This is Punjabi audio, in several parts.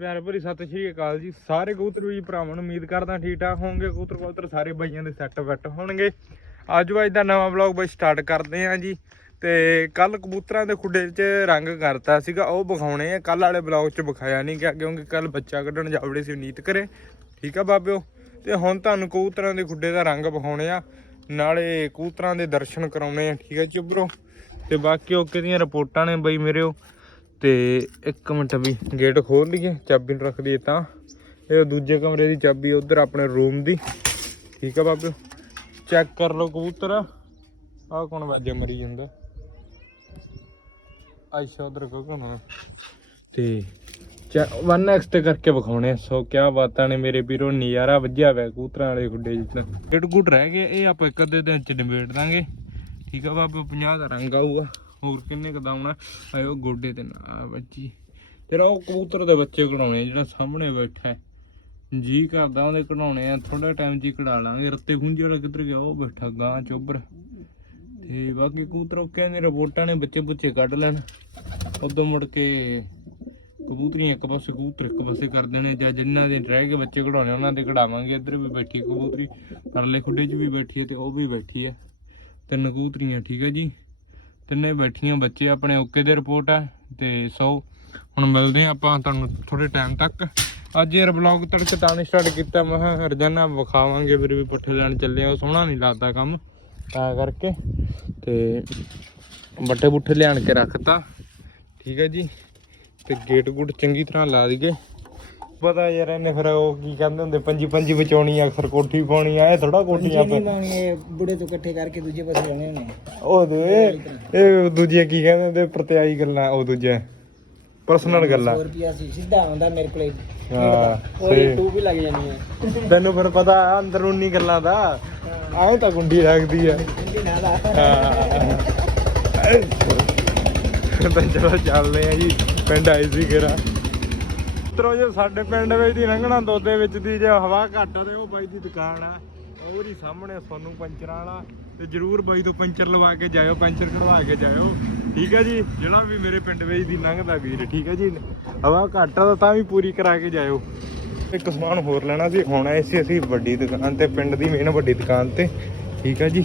ਪਿਆਰ ਭਰੀ ਸਤਿ ਸ਼੍ਰੀ ਅਕਾਲ ਜੀ। ਸਾਰੇ ਕਬੂਤਰ ਵੀ ਭਰਾਵਾਂ ਨੂੰ ਉਮੀਦ ਕਰਦਾ ਠੀਕ ਠਾਕ ਹੋਣਗੇ। ਕਬੂਤਰ ਕਬੂਤਰ ਸਾਰੇ ਬਾਈਆਂ ਦੇ ਸੈੱਟ ਵੈੱਟ ਹੋਣਗੇ। ਅੱਜ ਅੱਜ ਦਾ ਨਵਾਂ ਵਲੌਗ ਬਈ ਸਟਾਰਟ ਕਰਦੇ ਆਂ ਜੀ। ਤੇ ਕੱਲ ਕਬੂਤਰਾਂ ਦੇ ਖੁੱਡੇ 'ਚ ਰੰਗ ਕਰਤਾ ਸੀਗਾ। ਉਹ ਵਿਖਾਉਣੇ ਆ। ਕੱਲ ਵਾਲੇ ਵਲੌਗ 'ਚ ਵਿਖਾਇਆ ਨਹੀਂ ਗਿਆ ਕਿਉਂਕਿ ਕੱਲ ਬੱਚਾ ਕੱਢਣ ਜਾਵੜੇ ਸੀ ਨੀਤ ਕਰੇ ਠੀਕ ਆ ਬਾਬਿਓ? ਤੇ ਹੁਣ ਤੁਹਾਨੂੰ ਕਬੂਤਰਾਂ ਦੇ ਖੁੱਡੇ ਦਾ ਰੰਗ ਵਿਖਾਉਣੇ ਆ। ਨਾਲੇ ਕਬੂਤਰਾਂ ਦੇ ਦਰਸ਼ਨ ਕਰਾਉਣੇ ਆ। ਠੀਕ ਆ ਚੁੱਬਰੋ ਤੇ ਬਾਕੀ ਓਕੇ ਦੀਆਂ ਰਿਪੋਰਟਾਂ ਨੇ ਬਈ ਮੇਰਿਓ ਤੇ ਇੱਕ ਮਿੰਟ ਵੀ ਗੇਟ ਖੋਲ ਲਈਏ, ਚਾਬੀ ਨੂੰ ਰੱਖ ਦਈਏ ਤਾਂ। ਇਹ ਦੂਜੇ ਕਮਰੇ ਦੀ ਚਾਬੀ ਉਧਰ ਆਪਣੇ ਰੂਮ ਦੀ। ਠੀਕ ਆ ਬਾਬੇ, ਚੈੱਕ ਕਰ ਲਓ ਕਬੂਤਰ। ਆਹ ਕੌਣ ਵਾਜੇ ਮਰੀ ਜਾਂਦਾ? ਅੱਛਾ ਉਧਰ ਕੋਕਨ ਤੇ 1x ਤੇ ਕਰਕੇ ਵਿਖਾਉਣੇ ਆ। ਸੋ ਕਿਆ ਬਾਤਾਂ ਨੇ ਮੇਰੇ ਵੀਰੋ, ਨਜ਼ਾਰਾ ਵੱਜਿਆ ਵੈ ਕਬੂਤਰਾਂ ਵਾਲੇ ਖੁੱਡੇ ਜਿੱਦਾਂ ਡੇਢ ਗੁੱਟ ਰਹਿ ਗਏ, ਇਹ ਆਪਾਂ ਇੱਕ ਅੱਧੇ ਦਿਨ ਚ ਨਿਬੇੜ ਦਾਂਗੇ। ਠੀਕ ਆ ਬਾਬੇ 50 ਦਾ ਰੰਗ ਆਊਗਾ। ਹੋਰ ਕਿੰਨੇ ਕੁ ਦਾ ਆਉਣਾ? ਆਇਓ ਗੋਡੇ ਤੇ ਨਾ ਬੱਚੀ। ਤੇਰਾ ਉਹ ਕਬੂਤਰ ਦੇ ਬੱਚੇ ਕਢਾਉਣੇ ਆ, ਜਿਹੜਾ ਸਾਹਮਣੇ ਬੈਠਾ ਹੈ। ਜੀ ਕਰਦਾ, ਉਹਦੇ ਕਢਾਉਣੇ ਆ। ਥੋੜਾ ਟਾਈਮ ਜੀ ਕਢਾ ਲਾਂਗੇ। ਰੱਤੇ ਖੁੰਝੇ ਵਾਲਾ ਕਿੱਧਰ ਗਿਆ? ਉਹ ਬੈਠਾ ਗਾਂ ਚੋਬਰ ਤੇ ਬਾਕੀ ਕਬੂਤਰ ਕਹਿੰਦੇ ਰਿਪੋਰਟਾਂ ਨੇ ਬੱਚੇ ਬੁੱਚੇ ਕੱਢ ਲੈਣ। ਉਦੋਂ ਮੁੜ ਕੇ ਕਬੂਤਰੀਆਂ ਇੱਕ ਪਾਸੇ, ਕਬੂਤਰ ਇੱਕ ਪਾਸੇ ਕਰ ਦੇਣੇ ਜਾਂ ਜਿਨ੍ਹਾਂ ਦੇ ਰਹਿ ਗਏ ਬੱਚੇ ਕਢਾਉਣੇ, ਉਹਨਾਂ ਦੇ ਕਢਾਵਾਂਗੇ। ਇੱਧਰ ਵੀ ਬੈਠੀ ਕਬੂਤਰੀ। ਪਰਲੇ ਖੁੱਡੇ 'ਚ ਵੀ ਬੈਠੀ ਹੈ ਤੇ ਉਹ ਵੀ ਬੈਠੀ ਹੈ। ਤਿੰਨ ਕਬੂਤਰੀਆਂ, ਠੀਕ ਹੈ ਜੀ? ਤਿੰਨੇ ਬੈਠੀਆਂ, ਬੱਚੇ ਆਪਣੇ ਓਕੇ ਦੇ ਰਿਪੋਰਟ ਆ ਤੇ ਸੋ ਹੁਣ ਮਿਲਦੇ ਆ ਆਪਾਂ ਤੁਹਾਨੂੰ ਥੋੜੇ ਟਾਈਮ ਤੱਕ। ਅੱਜ ਇਹ ਬਲੌਗ ਤੜਕੇ ਤਾਂ ਨਹੀਂ ਸਟਾਰਟ ਕੀਤਾ, ਮੈਂ ਕਿਹਾ ਰੋਜ਼ਾਨਾ ਵਿਖਾਵਾਂਗੇ, ਫਿਰ ਵੀ ਪੱਠੇ ਲੈਣ ਚੱਲੇ ਆ ਉਹ ਸੋਹਣਾ ਨਹੀਂ ਲੱਗਦਾ ਕੰਮ। ਤਾਂ ਕਰਕੇ ਤੇ ਬੱਟੇ ਬੁੱਠੇ ਲਿਆਣ ਕੇ ਰੱਖਤਾ। ਠੀਕ ਹੈ ਜੀ, ਤੇ ਗੇਟ ਗੁੱਟ ਚੰਗੀ ਤਰ੍ਹਾਂ ਲਾ ਦਈਏ। ਪਤਾ ਯਾਰ ਇਹਨੇ ਫਿਰ ਉਹ ਕੀ ਕਹਿੰਦੇ ਹੁੰਦੇ ਪੰਜੀ ਪੰਜੀ ਬਚਾਉਣੀ ਅਕਸਰ ਕੋਠੀ ਪਾਉਣੀ ਆ ਇਹ ਥੋੜਾ ਕੋਠੀਆਂ ਪਾ ਲਾਉਣੀ ਇਹ ਬੁੜੇ ਤੋਂ ਇਕੱਠੇ ਕਰਕੇ ਦੂਜੇ ਪਾਸੇ ਲਾਉਣੇ ਨੇ ਉਹ ਦੂਏ ਇਹ ਦੂਜੀਆਂ ਕੀ ਕਹਿੰਦੇ ਹੁੰਦੇ ਪ੍ਰਤਿਆਈ ਗੱਲਾਂ ਉਹ ਦੂਜੇ ਪਰਸਨਲ ਗੱਲਾਂ। 100 ਰੁਪਿਆ ਸੀ ਸਿੱਧਾ ਆਉਂਦਾ ਮੇਰੇ ਕੋਲੇ। ਹਾਂ ਉਹ ਸਹੀ। ਟੂ ਵੀ ਲੱਗ ਜਾਣੀ ਹੈ ਤੈਨੂੰ ਫਿਰ ਪਤਾ ਅੰਦਰੂਨੀ ਗੱਲਾਂ ਦਾ ਐਂ ਤਾਂ ਗੁੰਡੀ ਲੱਗਦੀ ਆ। ਹਾਂ। ਤਾਂ ਚਲੋ ਚੱਲਦੇ ਆ ਜੀ ਪਿੰਡ ਆਈ ਸੀ ਕਿਰਾ ਤਰੋ ਜੇ ਸਾਡੇ ਪਿੰਡ ਵਿੱਚ ਦੀ ਲੰਘਣਾ, ਦੋਦੇ ਵਿੱਚ ਦੀ ਜੇ ਹਵਾ ਘੱਟ ਆ ਤੇ ਉਹ ਬਾਈ ਦੀ ਦੁਕਾਨ ਆ। ਉਹ ਹੀ ਸਾਹਮਣੇ ਸੋਨੂੰ ਪੰਚਰਾਂ ਵਾਲਾ ਤੇ ਜਰੂਰ ਬਾਈ ਤੋਂ ਪੰਚਰ ਲਵਾ ਕੇ ਜਾਇਓ, ਪੰਚਰ ਖੜਵਾ ਕੇ ਜਾਇਓ। ਠੀਕ ਹੈ ਜੀ? ਜਿਹੜਾ ਵੀ ਮੇਰੇ ਪਿੰਡ ਵਿੱਚ ਦੀ ਲੰਘਦਾ ਵੀਰ, ਠੀਕ ਹੈ ਜੀ? ਹਵਾ ਘੱਟ ਆ ਤਾਂ ਤਾਂ ਵੀ ਪੂਰੀ ਕਰਾ ਕੇ ਜਾਇਓ। ਇੱਕ ਸਮਾਨ ਹੋਰ ਲੈਣਾ ਸੀ, ਹੁਣ ਆਏ ਸੀ ਅਸੀਂ ਵੱਡੀ ਦੁਕਾਨ ਤੇ, ਪਿੰਡ ਦੀ ਮੇਨ ਵੱਡੀ ਦੁਕਾਨ ਤੇ। ਠੀਕ ਹੈ ਜੀ?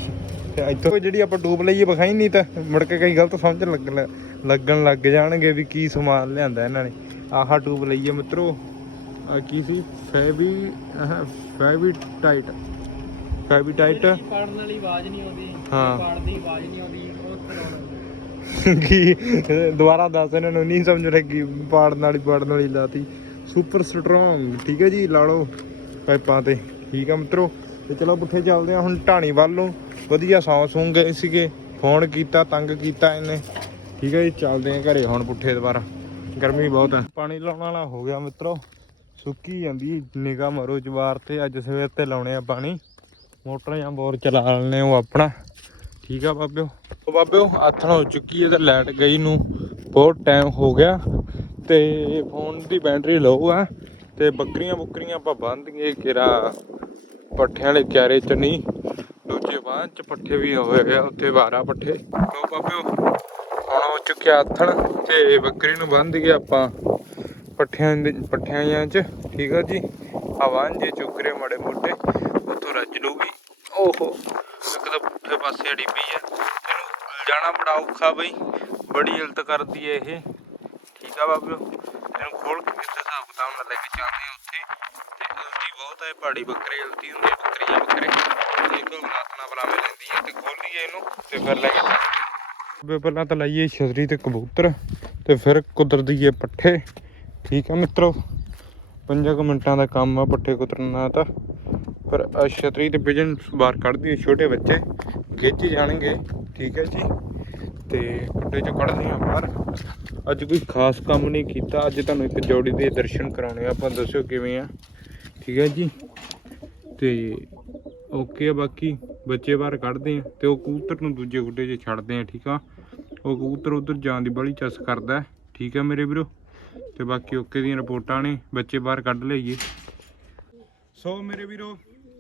ਤੇ ਇੱਥੋਂ ਜਿਹੜੀ ਆਪਾਂ ਟੂਬ ਲਈਏ, ਵਿਖਾਈ ਨਹੀਂ ਤਾਂ ਮੁੜ ਕੇ ਕਈ ਗਲਤ ਸਮਝ ਲੱਗਣ ਲੱਗਣ ਲੱਗ ਜਾਣਗੇ ਵੀ ਕੀ ਸਮਾਨ ਲਿਆਂਦਾ ਇਹਨਾਂ ਨੇ। ਆਹ ਟੂਬ ਲਈਏ ਮਿੱਤਰੋ। ਆ ਕੀ ਸੀ? ਆਹ ਫੈਬੀ ਟਾਈਟ ਫੈਬੀ ਟਾਈਟ ਪਾੜਨ ਵਾਲੀ ਆਵਾਜ਼ ਨਹੀਂ ਆਉਂਦੀ ਹਾਂ। ਪਾੜਨ ਦੀ ਆਵਾਜ਼ ਨਹੀਂ ਆਉਂਦੀ ਕਰਾਉਣਾ ਕੀ? ਦੁਬਾਰਾ ਦੱਸ ਇਹਨਾਂ ਨੂੰ ਨਹੀਂ ਸਮਝ ਲੱਗੀ ਪਾੜਨ ਵਾਲੀ ਪਾੜਨ ਵਾਲੀ ਲਾਤੀ। ਸੁਪਰ ਸਟਰੋਂਗ ਠੀਕ ਹੈ ਜੀ? ਲਾ ਲਓ ਪਾਈਪਾਂ ਤੇ। ਠੀਕ ਆ ਮਿੱਤਰੋ। ਤੇ ਚਲੋ ਪੁੱਠੇ ਚੱਲਦੇ ਆ ਹੁਣ ਢਾਣੀ ਵੱਲ ਨੂੰ। ਵਧੀਆ ਸੌਂ ਸੂੰ ਗਏ ਸੀਗੇ। ਫੋਨ ਕੀਤਾ ਤੰਗ ਕੀਤਾ ਇਹਨੇ। ਠੀਕ ਹੈ ਜੀ? ਚੱਲਦੇ ਆ ਘਰੇ ਹੁਣ ਪੁੱਠੇ ਦੁਬਾਰਾ। ਗਰਮੀ ਬਹੁਤ ਹੈ। ਪਾਣੀ ਲਾਉਣ ਵਾਲਾ ਹੋ ਗਿਆ ਮਿੱਤਰੋ। ਸੁੱਕੀ ਜਾਂਦੀ ਨਿਗਾਹ ਮਾਰੋ ਜਵਾਰ ਤੇ ਅੱਜ ਸਵੇਰ ਤੇ ਲਾਉਣੇ ਆ ਪਾਣੀ। ਮੋਟਰ ਜਾਂ ਬੋਰ ਚਲਾ ਲੈਣੇ ਉਹ ਆਪਣਾ। ਠੀਕ ਆ ਬਾਬਿਓ? ਉਹ ਬਾਬਿਓ ਆਥਣ ਹੋ ਚੁੱਕੀ ਹੈ ਤੇ ਲਾਈਟ ਗਈ ਨੂੰ ਬਹੁਤ ਟਾਈਮ ਹੋ ਗਿਆ। ਤੇ ਫੋਨ ਦੀ ਬੈਟਰੀ ਲੋ ਆ। ਤੇ ਬੱਕਰੀਆਂ ਬੁੱਕਰੀਆਂ ਆਪਾਂ ਬੰਦ ਗਏ ਕਿਰਾ ਪੱਠਿਆਂ ਵਾਲੇ ਕਿਆਰੇ ਚ ਨਹੀਂ। ਦੂਜੇ ਬਾਅਦ ਚ ਪੱਠੇ ਵੀ ਹੋਏ ਆ ਉੱਥੇ 12 ਪੱਠੇ। ਲੋ ਬਾਬਿਓ ਹੁਣ ਹੋ ਚੁੱਕਿਆ ਆਥਣ ਤੇ ਬੱਕਰੀ ਨੂੰ ਬੰਦ ਗਏ ਆਪਾਂ ਪੱਠਿਆਂ ਦੇ ਪੱਠਿਆਂ ਚ, ਠੀਕ ਆ ਜੀ? ਹਵਾਂ ਜੇ ਚੁੱਕਰੇ ਮੜੇ ਮੋਟੇ, ਉੱਥੋਂ ਰੱਜ ਲੂਗੀ ਓਹੋ, ਇੱਕ ਤਾਂ ਪੁੱਠੇ ਪਾਸੇ ਅੜੀ ਪਈ ਆ। ਇਹਨੂੰ ਜਾਣਾ ਬੜਾ ਔਖਾ ਬਈ, ਬੜੀ ਇਲਤ ਕਰਦੀ ਏ ਇਹ। ਠੀਕ ਆ ਬਾਬਿਓ? ਇਹਨੂੰ ਖੋਲ ਕੇ ਕਿਤੇ ਹਿਸਾਬ ਕਿਤਾਬ ਨਾਲ ਲੈ ਕੇ ਚੱਲਦੇ ਆ ਉੱਥੇ। ਤੇ ਉਲਟੀ ਬਹੁਤ ਹੈ ਪਹਾੜੀ ਬੱਕਰੇ ਉਲਟੀ ਹੁੰਦੀ ਆ, ਬੱਕਰੀਆਂ ਬੱਕਰੇ ਤੇ ਕੋਈ ਰਾਤ ਨਾਲ ਲੈਂਦੀ ਆ ਤੇ ਖੋਲੀਏ ਇਹਨੂੰ ਤੇ ਫਿਰ ਲੈ ਕੇ ਚੱਲਦੇ ਆ ਪਹਿਲਾਂ ਤਾਂ ਲਾਈਏ ਛਤਰੀ ਤੇ ਕਬੂਤਰ ਤੇ ਫਿਰ ਕੁਦਰਦੀਏ ਪੱਠੇ। ਠੀਕ ਆ ਮਿੱਤਰੋ, ਪੰਜਾਂ ਕੁ ਮਿੰਟਾਂ ਦਾ ਕੰਮ ਆ ਪੱਠੇ ਕੁਤਰਨਾ ਤਾਂ। ਪਰ ਛਤਰੀ ਤੇ ਵਿਜਨ ਬਾਹਰ ਕੱਢਦੀ ਹੈ ਛੋਟੇ ਬੱਚੇ ਗਿੱਜ ਜਾਣਗੇ। ਠੀਕ ਹੈ ਜੀ। ਤੇ ਖੁੱਡੇ ਚੋਂ ਕੱਢਦੇ ਆ ਬਾਹਰ। ਅੱਜ ਕੋਈ ਖਾਸ ਕੰਮ ਨਹੀਂ ਕੀਤਾ, ਅੱਜ ਤੁਹਾਨੂੰ ਇੱਕ ਜੋੜੀ ਦੇ ਦਰਸ਼ਨ ਕਰਾਉਣੇ ਆ। ਆਪਾਂ ਦੱਸਿਓ ਕਿਵੇਂ ਆ? ਠੀਕ ਹੈ ਜੀ। ਤੇ ਓਕੇ ਆ ਬਾਕੀ, ਬੱਚੇ ਬਾਹਰ ਕੱਢਦੇ ਆ ਤੇ ਉਹ ਕਬੂਤਰ ਨੂੰ ਦੂਜੇ ਖੁੱਡੇ 'ਚ ਛੱਡਦੇ ਆ, ਠੀਕ ਆ? ਉਹ ਕਬੂਤਰ ਉਧਰ ਜਾਣ ਦੀ ਬੜੀ ਚਸ ਕਰਦਾ, ਠੀਕ ਆ ਮੇਰੇ ਵੀਰੋ? ਤੇ ਬਾਕੀ ਓਕੇ ਦੀਆਂ ਰਿਪੋਰਟਾਂ ਨੇ, ਬੱਚੇ ਬਾਹਰ ਕੱਢ ਲਈਏ। ਸੋ ਮੇਰੇ ਵੀਰੋ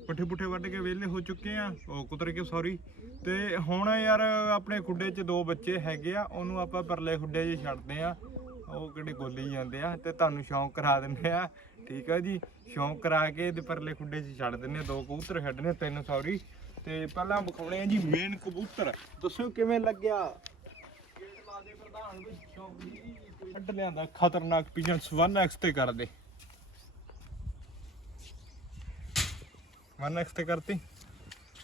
ਪੱਠੇ ਪੁੱਠੇ ਵੱਢ ਕੇ ਵਿਹਲੇ ਹੋ ਚੁੱਕੇ ਆ। ਉਹ ਕੁਤਰ ਕੇ ਸੌਰੀ ਤੇ ਹੁਣ ਯਾਰ ਆਪਣੇ ਖੁੱਡੇ 'ਚ ਦੋ ਬੱਚੇ ਹੈਗੇ ਆ, ਉਹਨੂੰ ਆਪਾਂ ਪਰਲੇ ਖੁੱਡੇ 'ਚ ਛੱਡਦੇ ਆ। ਉਹ ਕਿਹੜੇ ਗੋਲੀ ਜਾਂਦੇ ਆ, ਤੇ ਤੁਹਾਨੂੰ ਸ਼ੌਂਕ ਕਰਾ ਦਿੰਦੇ ਆ। ਠੀਕ ਆ ਜੀ, ਸ਼ੌਂਕ ਕਰਾ ਕੇ ਤੇ ਪਰਲੇ ਖੁੱਡੇ 'ਚ ਛੱਡ ਦਿੰਦੇ ਦੋ ਕਬੂਤਰ ਛੱਡਨੇ ਤਿੰਨ ਸੌਰੀ। ਤੇ ਪਹਿਲਾਂ ਵਿਖਾਉਣੇ ਆ ਜੀ ਮੇਨ ਕਬੂਤਰ। ਦੱਸੋ ਕਿਵੇਂ ਲੱਗਿਆ? ਗੇਟ ਲਿਆਂਦਾ, ਖਤਰਨਾਕ ਪੀਜਨਸ 1x ਤੇ ਕਰ 1x ਤੇ ਕਰਤੀ।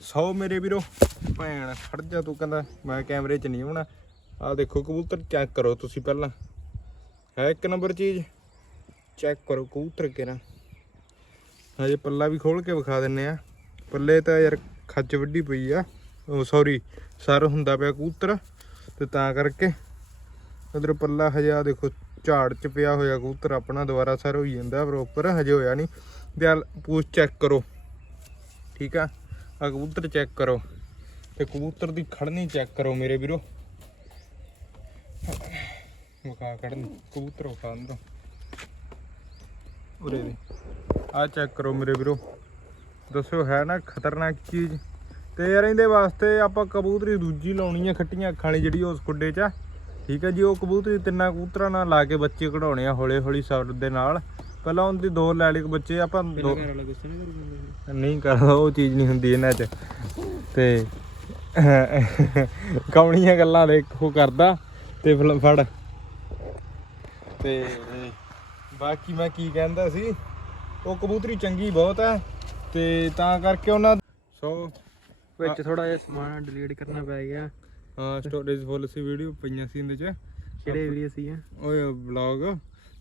100 ਮੇਰੇ ਵੀਰੋ। ਭੈਣ, ਖੜ ਜਾ ਤੂੰ, ਕਹਿੰਦਾ ਮੈਂ ਕੈਮਰੇ 'ਚ ਨਹੀਂ ਆਉਣਾ। ਆਹ ਦੇਖੋ ਕਬੂਤਰ ਚੈੱਕ ਕਰੋ ਤੁਸੀਂ ਪਹਿਲਾਂ। ਹੈ ਇੱਕ ਨੰਬਰ ਚੀਜ਼। ਚੈੱਕ ਕਰੋ ਕਬੂਤਰ ਕਿਹੜਾ। ਹਜੇ ਪੱਲਾ ਵੀ ਖੋਲ ਕੇ ਵਿਖਾ ਦਿੰਨੇ ਆ ਪੱਲੇ ਤਾਂ ਯਾਰ ਖੱਚ ਵੱਡੀ ਪਈ ਆ। ਉਹ ਸੌਰੀ ਸਰ ਹੁੰਦਾ ਪਿਆ ਕਬੂਤਰ ਤੇ ਤਾਂ ਕਰਕੇ ਉਧਰ ਪੱਲਾ ਹਜੇ ਆ ਦੇਖੋ ਝਾੜ ਚ ਪਿਆ ਹੋਇਆ ਕਬੂਤਰ ਆਪਣਾ ਦੁਬਾਰਾ ਸਰ ਹੋਈ ਜਾਂਦਾ ਪ੍ਰੋਪਰ ਹਜੇ ਹੋਇਆ ਨਹੀਂ। ਤੇ ਆ ਪੂਛ ਚੈੱਕ ਕਰੋ। ਠੀਕ ਆ? ਆ ਕਬੂਤਰ ਚੈੱਕ ਕਰੋ। ਤੇ ਕਬੂਤਰ ਦੀ ਖੜਨੀ ਚੈੱਕ ਕਰੋ ਮੇਰੇ ਵੀਰੋ। ਵਿਖਾ ਕੱਢਣ ਕਬੂਤਰ ਵਿਖਾ ਅੰਦਰੋਂ। ਉਰੇ ਦੇ ਆ ਚੈੱਕ ਕਰੋ ਮੇਰੇ ਵੀਰੋ। ਦੱਸੋ ਹੈ ਨਾ ਖਤਰਨਾਕ ਚੀਜ਼? ਤੇ ਯਾਰ ਇਹਦੇ ਵਾਸਤੇ ਆਪਾਂ ਕਬੂਤਰੀ ਦੂਜੀ ਲਾਉਣੀ ਆ ਖੱਟੀਆਂ ਅੱਖਾਂ ਵਾਲੀ ਜਿਹੜੀ ਉਸ ਖੁੱਡੇ 'ਚ ਆ। ਠੀਕ ਹੈ ਜੀ ਉਹ ਕਬੂਤਰੀ ਤਿੰਨਾਂ ਕਬੂਤਰਾਂ ਨਾਲ ਲਾ ਕੇ ਬੱਚੇ ਕਢਾਉਣੇ ਆ ਹੌਲੇ ਹੌਲੀ ਸਬਰ ਦੇ ਨਾਲ। ਪਹਿਲਾਂ ਉਹਦੀ ਦੋ ਲੈ ਲਏ ਬੱਚੇ ਆਪਾਂ ਦੋ ਨਹੀਂ ਕਰਦਾ ਉਹ ਚੀਜ਼ ਨਹੀਂ ਹੁੰਦੀ ਇਹਨਾਂ 'ਚ। ਤੇ ਕੌਣੀਆਂ ਗੱਲਾਂ ਦੇ ਉਹ ਕਰਦਾ ਤੇ ਫੜ। ਤੇ ਬਾਕੀ ਮੈਂ ਕੀ ਕਹਿੰਦਾ ਸੀ ਉਹ ਕਬੂਤਰੀ ਚੰਗੀ ਬਹੁਤ ਹੈ ਤੇ ਤਾਂ ਕਰਕੇ ਉਹਨਾਂ ਸੋ ਵਿੱਚ ਥੋੜਾ ਜਿਹਾ ਸਮਾਨ ਡਿਲੀਟ ਕਰਨਾ ਪੈ ਗਿਆ। ਹਾਂ ਸਟੋਰੇਜ ਫੁੱਲ ਸੀ ਵੀਡੀਓ ਪਈਆਂ ਸੀ ਇਹਦੇ 'ਚ। ਕਿਹੜੇ ਏਰੀਆ ਸੀ ਆ ਓਏ ਵਲੌਗ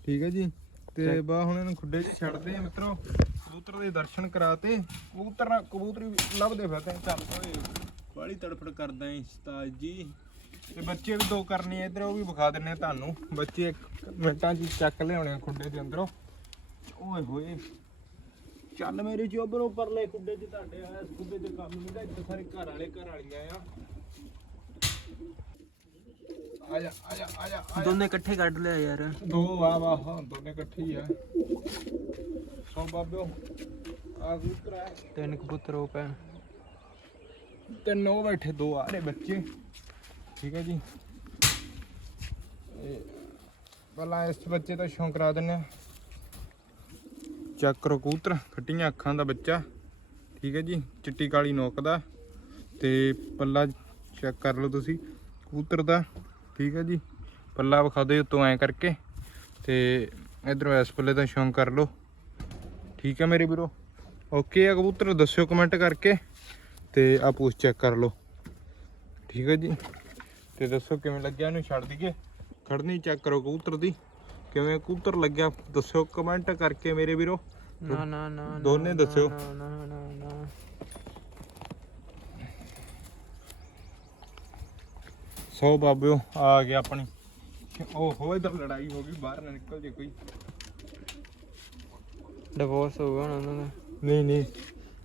ਠੀਕ ਹੈ ਜੀ। ਤੇ ਬਾ ਹੁਣ ਇਹਨੂੰ ਖੁੱਡੇ 'ਚ ਛੱਡਦੇ ਆ ਮਿੱਤਰੋ। ਕਬੂਤਰ ਦੇ ਦਰਸ਼ਨ ਕਰਾਤੇ। ਕਬੂਤਰ ਕਬੂਤਰੀ ਲੱਭਦੇ ਫਿਰਦੇ। ਚੱਲ। ਓਏ ਬਾਲੀ ਤੜਫੜ ਕਰਦਾ ਏ ਉਸਤਾਦ ਜੀ। ਤੇ ਬੱਚੇ ਵੀ ਦੋ ਕਰਨੇ ਇੱਧਰ ਉਹ ਵੀ ਵਿਖਾ ਦਿੰਨੇ ਆ ਤੁਹਾਨੂੰ। ਬੱਚੇ ਇੱਕ ਮਿੰਟਾਂ 'ਚ ਚੱਕ ਲਿਆਉਣੇ ਖੁੱਡੇ ਦੇ ਅੰਦਰੋਂ। ਓਏ ਹੋਏ ਚੱਲ ਮੇਰੇ ਚੋਬਰੋਂ ਪਰਲੇ ਖੁੱਡੇ 'ਚ ਤੁਹਾਡੇ ਆਇਆ ਖੁੱਡੇ 'ਚ ਕੰਮ ਨਹੀਂ ਦਾ ਇੱਥੇ ਸਾਰੇ ਘਰ ਵਾਲੇ ਘਰ ਵਾਲੀਆਂ ਆ। ਆ ਜਾ ਆ ਜਾ ਆ ਜਾ ਆ ਜਾ। ਦੋਨੇ ਇਕੱਠੇ ਕੱਢ ਲਿਆ ਯਾਰ। ਦੋ ਆ ਵਾ ਹਾਂ ਦੋਨੇ ਇਕੱਠੇ ਹੀ ਆ। ਸੋ ਬਾਬਿਓ ਆ ਕਬੂਤਰ ਆ ਤਿੰਨ ਕਬੂਤਰ ਉਹ ਪੈਣ ਤਿੰਨ ਉਹ ਬੈਠੇ ਦੋ ਆ ਰਹੇ ਬੱਚੇ। ਠੀਕ ਹੈ ਜੀ। ਇਹ ਪਹਿਲਾਂ ਇਸ ਬੱਚੇ ਦਾ ਸ਼ੌਂਕ ਕਰਾ ਦਿੰਨੇ ਆ ਚੈੱਕ ਕਰੋ ਕਬੂਤਰ, ਖੱਟੀਆਂ ਅੱਖਾਂ ਦਾ ਬੱਚਾ। ਠੀਕ ਹੈ ਜੀ, ਚਿੱਟੀ ਕਾਲੀ ਨੋਕ ਦਾ। ਤੇ ਪੱਲਾ ਚੈੱਕ ਕਰ ਲਓ ਤੁਸੀਂ, ਕਬੂਤਰ ਦਾ। ਠੀਕ ਹੈ ਜੀ, ਪੱਲਾ ਵਿਖਾ ਦਿਓ ਤੋਂ ਐ ਕਰਕੇ। ਤੇ ਇਧਰੋਂ ਇਸ ਪੱਲੇ ਦਾ ਸ਼ੌਂਕ ਕਰ ਲਓ। ਠੀਕ ਹੈ ਮੇਰੇ ਵੀਰੋ। ਓਕੇ ਆ ਕਬੂਤਰ, ਦੱਸਿਓ ਕਮੈਂਟ ਕਰਕੇ। ਤੇ ਆ ਪੂਛ ਚੈੱਕ ਕਰ ਲਓ। ਠੀਕ ਹੈ ਜੀ। ਤੇ ਦੱਸੋ ਕਿਵੇਂ ਲੱਗਿਆ ਇਹਨੂੰ ਛੱਡ ਦਈਏ? ਖੜਨੀ ਚੈੱਕ ਕਰੋ ਕਬੂਤਰ ਦੀ। ਕਿਵੇਂ ਕਬੂਤਰ ਲੱਗਿਆ? ਦੱਸਿਓ ਕਮੈਂਟ ਕਰਕੇ ਮੇਰੇ ਵੀਰੋ। ਨਾ ਨਾ ਨਾ ਦੋਨੇ ਦੱਸਿਓ। ਨਾ ਨਾ ਨਾ ਨਾ। ਸੋ ਬਾਬਿਓ ਆ ਗਿਆ ਆਪਣੀ। ਓਹੋ ਇਧਰ ਲੜਾਈ ਹੋ ਗਈ ਬਾਹਰ ਨਾ ਨਿਕਲ ਜੇ ਕੋਈ। ਡਿਵੋਰਸ ਹੋ ਗਿਆ ਉਹਨਾਂ ਦਾ। ਨਹੀਂ ਨਹੀਂ।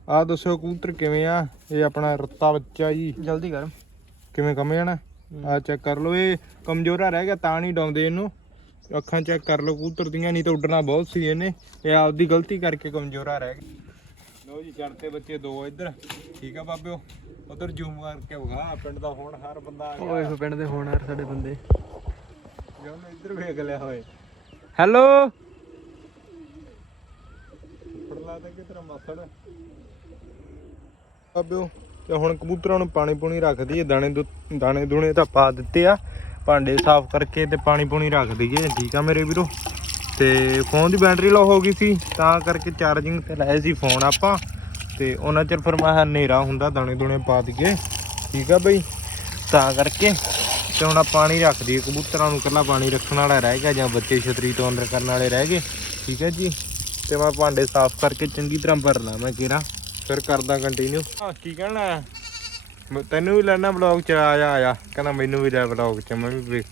ਆ ਦੱਸਿਓ ਕਬੂਤਰ ਕਿਵੇਂ ਆ? ਇਹ ਆਪਣਾ ਰੱਤਾ ਬੱਚਾ ਜੀ। ਜਲਦੀ ਕਰ। ਕਿਵੇਂ ਕੰਮ ਜਾਣਾ? ਆ ਚੈੱਕ ਕਰ ਲਓ ਇਹ ਕਮਜ਼ੋਰਾ ਰਹਿ ਗਿਆ ਤਾਂ ਨਹੀਂ ਡਾਉਂਦੇ ਇਹਨੂੰ। ਅੱਖਾਂ ਚੈੱਕ ਕਰ ਲਓ ਕਬੂਤਰ ਦੀਆਂ ਨਹੀਂ ਤਾਂ ਉੱਡਣਾ ਬਹੁਤ ਸੀ ਇਹਨੇ। ਇਹ ਆਪਦੀ ਗਲਤੀ ਕਰਕੇ ਕਮਜ਼ੋਰਾ ਰਹਿ ਗਿਆ। ਲਓ ਜੀ ਚੜਤੇ ਬੱਚੇ ਦੋ ਇੱਧਰ। ਠੀਕ ਆ ਬਾਬਿਓ ਉਧਰ ਜ਼ੂਮ ਕਰਕੇ ਵਿਖਾ। ਪਿੰਡ ਦਾ ਹੁਣ ਹਰ ਬੰਦਾ ਆ ਓਏ ਗਿਆ ਹੋ ਪਿੰਡ ਦੇ ਹੋਣਾਰ ਸਾਡੇ ਬੰਦੇ। ਜਿਉਂ ਇੱਧਰ ਵੇਖ ਲਿਆ ਹੋਏ। ਹੈਲੋ? ਫੜਲਾ ਤੇ ਕਿਤਰਾ ਮਸੜ ਬਾਬਿਓ ਤੇ ਹੁਣ ਕਬੂਤਰਾਂ ਨੂੰ ਪਾਣੀ ਪੂਣੀ ਰੱਖ ਦਈਏ, ਦਾਣੇ ਦੁ- ਦਾਣੇ ਦੂਣੇ ਤਾਂ ਪਾ ਦਿੱਤੇ ਆ। ਭਾਂਡੇ ਸਾਫ਼ ਕਰਕੇ ਤੇ ਪਾਣੀ ਪੂਣੀ ਰੱਖ ਦਈਏ, ਠੀਕ ਆ ਮੇਰੇ ਵੀਰੋ? ਤੇ ਫੋਨ ਦੀ ਬੈਟਰੀ ਲੋ ਹੋ ਗਈ ਸੀ, ਤਾਂ ਕਰਕੇ ਚਾਰਜਿੰਗ ਤੇ ਲਾਇਆ ਸੀ ਫੋਨ ਆਪਾਂ। ਤੇ ਉਹਨਾਂ ਚਿਰ ਫਿਰ ਮੈਂ ਹਨੇਰਾ ਹੁੰਦਾ, ਦਾਣੇ ਦੂਣੇ ਪਾ ਦਈਏ, ਠੀਕ ਆ ਬਈ? ਤਾਂ ਕਰਕੇ ਤੇ ਹੁਣ ਆ ਪਾਣੀ ਰੱਖ ਦਈਏ, ਕਬੂਤਰਾਂ ਨੂੰ ਇਕੱਲਾ ਪਾਣੀ ਰੱਖਣ ਵਾਲਾ ਰਹਿ ਗਿਆ, ਜਾਂ ਬੱਚੇ ਛਤਰੀ ਤੋਂ ਅੰਦਰ ਕਰਨ ਵਾਲੇ ਰਹਿ ਗਏ, ਠੀਕ ਹੈ ਜੀ? ਤੇ ਮੈਂ ਭਾਂਡੇ ਸਾਫ਼ ਕਰਕੇ ਚੰਗੀ ਤਰ੍ਹਾਂ ਭਰਨਾ, ਮੈਂ ਕਿਰਾ ਫਿਰ ਕਰਦਾ ਕੰਟੀਨਿਊ ਹਾਂ ਕੀ ਕਹਿਣਾ ਹੈ? ਮੈਂ ਤੈਨੂੰ ਵੀ ਲੈਣਾ ਬਲੌਗ ਚ, ਆ ਜਾ ਆ ਜਾ। ਕਹਿੰਦਾ ਮੈਨੂੰ ਵੀ ਲੈ ਬਲੌਗ ਚ। ਮੈਂ ਵੀ ਵੇਖ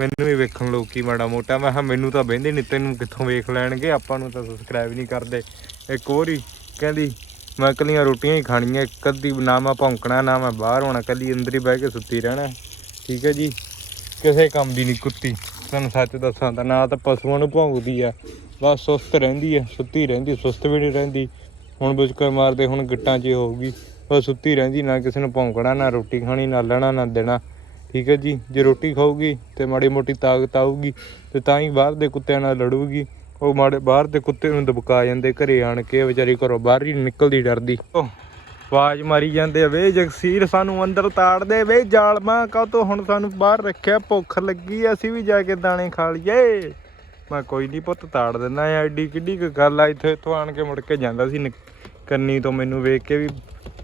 ਮੈਨੂੰ ਵੀ ਵੇਖਣ ਲੋਕੀ ਮਾੜਾ ਮੋਟਾ। ਮੈਂ ਕਿਹਾ, ਮੈਨੂੰ ਤਾਂ ਬਹਿੰਦੇ ਨਹੀਂ ਤੈਨੂੰ ਕਿੱਥੋਂ ਵੇਖ ਲੈਣਗੇ? ਆਪਾਂ ਨੂੰ ਤਾਂ ਸਬਸਕ੍ਰਾਈਬ ਨਹੀਂ ਕਰਦੇ। ਇੱਕ ਹੋਰ ਹੀ ਕਹਿੰਦੀ, ਮੈਂ ਕੱਲੀਆਂ ਰੋਟੀਆਂ ਹੀ ਖਾਣੀਆਂ। ਇੱਕ ਅੱਧੀ ਨਾ ਮੈਂ ਭੌਂਕਣਾ, ਨਾ ਮੈਂ ਬਾਹਰ ਹੋਣਾ ਕੱਲੀ ਅੰਦਰ ਹੀ ਬਹਿ ਕੇ ਸੁੱਤੀ ਰਹਿਣਾ ਠੀਕ ਹੈ ਜੀ। ਕਿਸੇ ਕੰਮ ਦੀ ਨਹੀਂ ਕੁੱਤੀ। ਤੁਹਾਨੂੰ ਸੱਚ ਦੱਸਾਂ ਤਾਂ ਨਾ ਤਾਂ ਪਸ਼ੂਆਂ ਨੂੰ ਭੌਂਕਦੀ ਆ। ਬਸ ਸੁਸਤ ਰਹਿੰਦੀ ਆ, ਸੁੱਤੀ ਰਹਿੰਦੀ, ਸੁਸਤ ਵੀ ਨਹੀਂ ਰਹਿੰਦੀ। ਹੁਣ ਬੁਝਕਰ ਮਾਰਦੇ, ਹੁਣ ਗਿੱਟਾਂ 'ਚ ਹੋਊਗੀ। ਉਹ ਸੁੱਤੀ ਰਹਿੰਦੀ, ਨਾ ਕਿਸੇ ਨੂੰ ਭੌਂਕਣਾ, ਨਾ ਰੋਟੀ ਖਾਣੀ, ਨਾ ਲੈਣਾ, ਨਾ ਦੇਣਾ। ਠੀਕ ਹੈ ਜੀ? ਜੇ ਰੋਟੀ ਖਾਊਗੀ ਤੇ ਮਾੜੀ ਮੋਟੀ ਤਾਕਤ ਆਊਗੀ ਤੇ ਤਾਂ ਹੀ ਬਾਹਰ ਦੇ ਕੁੱਤਿਆਂ ਨਾਲ ਲੜੂਗੀ। ਉਹ ਮਾੜੇ, ਬਾਹਰ ਦੇ ਕੁੱਤੇ ਨੂੰ ਦਬਕਾ ਜਾਂਦੇ, ਘਰੇ ਆਣ ਕੇ ਵਿਚਾਰੀ ਘਰੋਂ ਬਾਹਰ ਹੀ ਨਿਕਲਦੀ ਡਰਦੀ। ਆਵਾਜ਼ ਮਾਰੀ ਜਾਂਦੇ ਆ, ਵੇ ਜਗਸੀਰ ਸਾਨੂੰ ਅੰਦਰ ਤਾੜ ਦੇ, ਵੇ ਜਾਲਮਾ ਕਾ ਤੋਂ ਹੁਣ ਸਾਨੂੰ ਬਾਹਰ ਰੱਖਿਆ? ਭੁੱਖ ਲੱਗੀ ਅਸੀਂ ਵੀ ਜਾ ਕੇ ਦਾਣੇ ਖਾ ਲਈਏ। ਮੈਂ ਕੋਈ ਨਹੀਂ ਪੁੱਤ, ਤਾੜ ਦਿੰਦਾ ਆ। ਐਡੀ ਕਿੱਡੀ ਕੁ ਗੱਲ ਆ, ਇੱਥੇ, ਇੱਥੋਂ ਆਣ ਕੇ ਮੁੜ ਕੇ ਜਾਂਦਾ ਸੀ ਨਿਕ- ਕੰਨੀ ਤੋਂ ਮੈਨੂੰ ਵੇਖ ਕੇ ਵੀ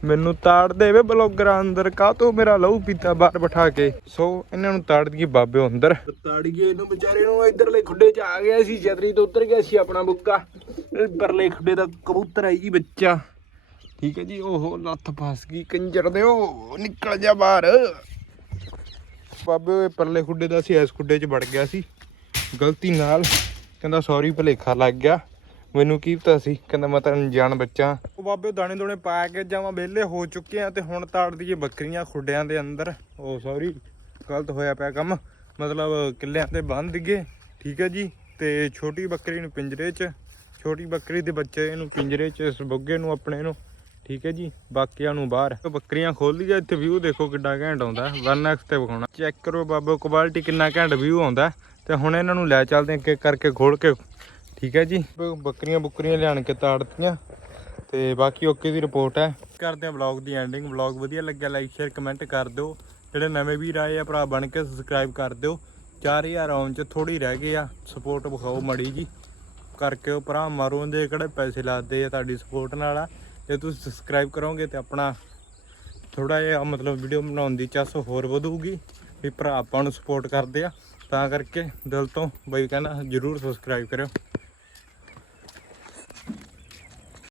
ਮੈਨੂੰ ਤਾੜ ਦੇ ਵੇ ਬਲੌਗਰਾਂ ਅੰਦਰ ਕਾ ਤੋਂ ਮੇਰਾ ਲਹੂ ਪੀਤਾ ਬਾਹਰ ਬਿਠਾ ਕੇ। ਸੋ ਇਹਨਾਂ ਨੂੰ ਤਾੜ ਦਈਏ ਬਾਬੇ ਅੰਦਰ। ਤਾੜੀਏ ਇਹਨੂੰ ਵਿਚਾਰੇ ਨੂੰ, ਇਧਰਲੇ ਖੁੱਡੇ 'ਚ ਆ ਗਿਆ ਸੀ ਛਤਰੀ ਤੋਂ ਉਤਰ ਗਿਆ ਸੀ ਆਪਣਾ ਬੁੱਕਾ। ਪਰਲੇ ਖੁੱਡੇ ਦਾ ਕਬੂਤਰ ਆਈ ਜੀ ਬੱਚਾ। ਠੀਕ ਹੈ ਜੀ, ਉਹ ਲੱਤ ਫਸ ਗਈ, ਕੰਜਰ ਦੇ ਉਹ ਨਿਕਲ ਜਾ ਬਾਹਰ। ਬਾਬੇ ਪਰਲੇ ਖੁੱਡੇ ਦਾ ਸੀ, ਇਸ ਖੁੱਡੇ 'ਚ ਵੜ ਗਿਆ ਸੀ। ਗਲਤੀ ਨਾਲ, ਕਹਿੰਦਾ ਸੌਰੀ ਭਲੇਖਾ ਲੱਗ ਗਿਆ। ਮੈਨੂੰ ਕੀ ਪਤਾ ਸੀ? ਕਹਿੰਦਾ ਮੈਂ ਤਾਂ ਅਣਜਾਣ ਬੱਚਾ। ਉਹ ਬਾਬੇ ਦਾਣੇ ਦੋਣੇ ਪਾ ਕੇ ਜਾਵਾਂ, ਵਿਹਲੇ ਹੋ ਚੁੱਕੇ ਆ ਤੇ ਹੁਣ ਤਾੜ ਦਈਏ ਬੱਕਰੀਆਂ ਖੁੱਡਿਆਂ ਦੇ ਅੰਦਰ। ਉਹ ਸੌਰੀ ਗਲਤ ਹੋਇਆ ਪਿਆ ਕੰਮ। ਮਤਲਬ ਕਿੱਲਿਆਂ ਤੇ ਬੰਨ ਦਈਏ। ਠੀਕ ਹੈ ਜੀ? ਤੇ ਛੋਟੀ ਬੱਕਰੀ ਨੂੰ ਪਿੰਜਰੇ 'ਚ, ਛੋਟੀ ਬੱਕਰੀ ਦੇ ਬੱਚੇ ਨੂੰ ਪਿੰਜਰੇ 'ਚ, ਇਸ ਨੂੰ, ਆਪਣੇ ਨੂੰ। ਠੀਕ ਹੈ ਜੀ? ਬਾਕੀਆਂ ਨੂੰ ਬਾਹਰ। ਬੱਕਰੀਆਂ ਖੋਲ ਲਈ ਇੱਥੇ ਵਿਊ ਦੇਖੋ ਕਿੰਨਾ ਘੈਂਟ ਆਉਂਦਾ। 1x ਤੇ ਵਿਖਾਉਣਾ। ਚੈੱਕ ਕਰੋ ਬਾਬਾ ਕੁਆਲਿਟੀ ਕਿੰਨਾ ਘੈਂਟ ਵਿਊ ਆਉਂਦਾ। ਤੇ ਹੁਣ ਇਹਨਾਂ ਨੂੰ ਲੈ ਚੱਲਦੇ ਆ ਇੱਕ ਕਰਕੇ ਖੋਲ ਕੇ ਠੀਕ ਹੈ ਜੀ। ਬੱਕਰੀਆਂ ਬੁੱਕਰੀਆਂ ਲਿਆਣ ਕੇ ਤਾੜਤੀਆਂ ਤੇ ਬਾਕੀ ਓਕੇ ਦੀ ਰਿਪੋਰਟ ਹੈ। ਕਰਦੇ ਆ ਵਲੌਗ ਦੀ ਐਂਡਿੰਗ ਵਲੌਗ ਵਧੀਆ ਲੱਗਿਆ ਲਾਈਕ ਸ਼ੇਅਰ ਕਮੈਂਟ ਕਰ ਦਿਓ। ਜਿਹੜੇ ਨਵੇਂ ਵੀਰ ਆਏ ਆ ਭਰਾ ਬਣ ਕੇ ਸਬਸਕ੍ਰਾਈਬ ਕਰ ਦਿਓ। 4000 ਆਉਣ ਚ ਥੋੜੀ ਰਹਿ ਗਏ ਆ। ਸਪੋਰਟ ਵਿਖਾਓ ਮੜੀ ਜੀ। ਕਰਕੇ ਉਹ ਭਰਾ ਮਾਰੋ ਉਹਦੇ ਕਿਹੜੇ ਪੈਸੇ ਲੱਗਦੇ ਆ ਤੁਹਾਡੀ ਸਪੋਰਟ ਨਾਲ ਆ। ਜੇ ਤੁਸੀਂ ਸਬਸਕ੍ਰਾਈਬ ਕਰੋਗੇ ਤੇ ਆਪਣਾ ਥੋੜਾ ਜਿਹਾ ਮਤਲਬ ਵੀਡੀਓ ਬਣਾਉਣ ਦੀ ਚਾਸ ਹੋਰ ਵਧੂਗੀ। ਵੀ ਭਰਾ ਆਪਾਂ ਨੂੰ ਸਪੋਰਟ ਕਰਦੇ ਆ। ਤਾਂ ਕਰਕੇ ਦਿਲ ਤੋਂ ਬਈ ਕਹਿੰਦਾ ਜਰੂਰ ਸਬਸਕ੍ਰਾਈਬ ਕਰਿਓ।